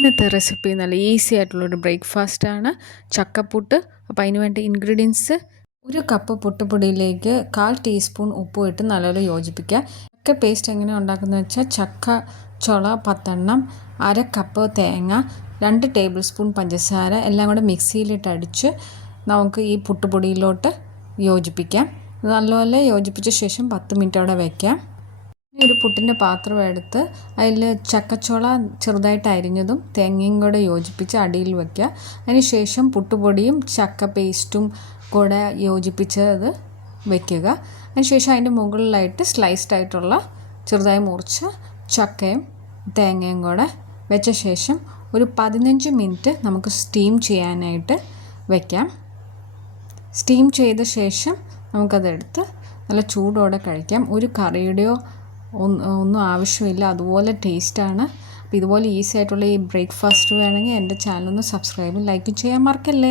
ഇന്നത്തെ റെസിപ്പി നല്ല ഈസി ആയിട്ടുള്ളൊരു ബ്രേക്ക്ഫാസ്റ്റാണ് ചക്കപ്പുട്ട്. അപ്പോൾ അതിന് വേണ്ട ഇൻഗ്രീഡിയൻസ്: ഒരു കപ്പ് പുട്ടുപൊടിയിലേക്ക് 1/4 ടീസ്പൂൺ ഉപ്പും ഇട്ട് നല്ലപോലെ യോജിപ്പിക്കുക. ചക്ക പേസ്റ്റ് എങ്ങനെ ഉണ്ടാക്കുന്നത് വെച്ചാൽ ചക്ക ചുള 10 എണ്ണം, 1/2 കപ്പ് തേങ്ങ, 2 ടേബിൾ സ്പൂൺ പഞ്ചസാര എല്ലാം കൂടെ മിക്സിയിലിട്ട് അടിച്ച് നമുക്ക് ഈ പുട്ടുപൊടിയിലോട്ട് യോജിപ്പിക്കാം. നല്ലപോലെ യോജിപ്പിച്ച ശേഷം 10 മിനിറ്റ് അവിടെ വയ്ക്കാം. ഒരു പുട്ടിൻ്റെ പാത്രം എടുത്ത് അതിൽ ചക്കച്ചോള ചെറുതായിട്ട് അരിഞ്ഞതും തേങ്ങയും കൂടെ യോജിപ്പിച്ച് അടിയിൽ വയ്ക്കുക. അതിന് ശേഷം പുട്ടുപൊടിയും ചക്ക പേസ്റ്റും കൂടെ യോജിപ്പിച്ചത് വയ്ക്കുക. അതിന് ശേഷം അതിൻ്റെ മുകളിലായിട്ട് സ്ലൈസ്ഡ് ആയിട്ടുള്ള ചെറുതായി മുറിച്ച ചക്കയും തേങ്ങയും കൂടെ വെച്ച ശേഷം ഒരു 15 മിനിറ്റ് നമുക്ക് സ്റ്റീം ചെയ്യാനായിട്ട് വയ്ക്കാം. സ്റ്റീം ചെയ്ത ശേഷം നമുക്കതെടുത്ത് നല്ല ചൂടോടെ കഴിക്കാം. ഒരു കറിയുടെയോ ഒന്നും ആവശ്യമില്ല, അതുപോലെ ടേസ്റ്റാണ്. അപ്പോൾ ഇതുപോലെ ഈസി ആയിട്ടുള്ള ഈ ബ്രേക്ക്ഫാസ്റ്റ് വേണമെങ്കിൽ എൻ്റെ ചാനലൊന്ന് സബ്സ്ക്രൈബും ലൈക്കും ചെയ്യാൻ മറക്കല്ലേ.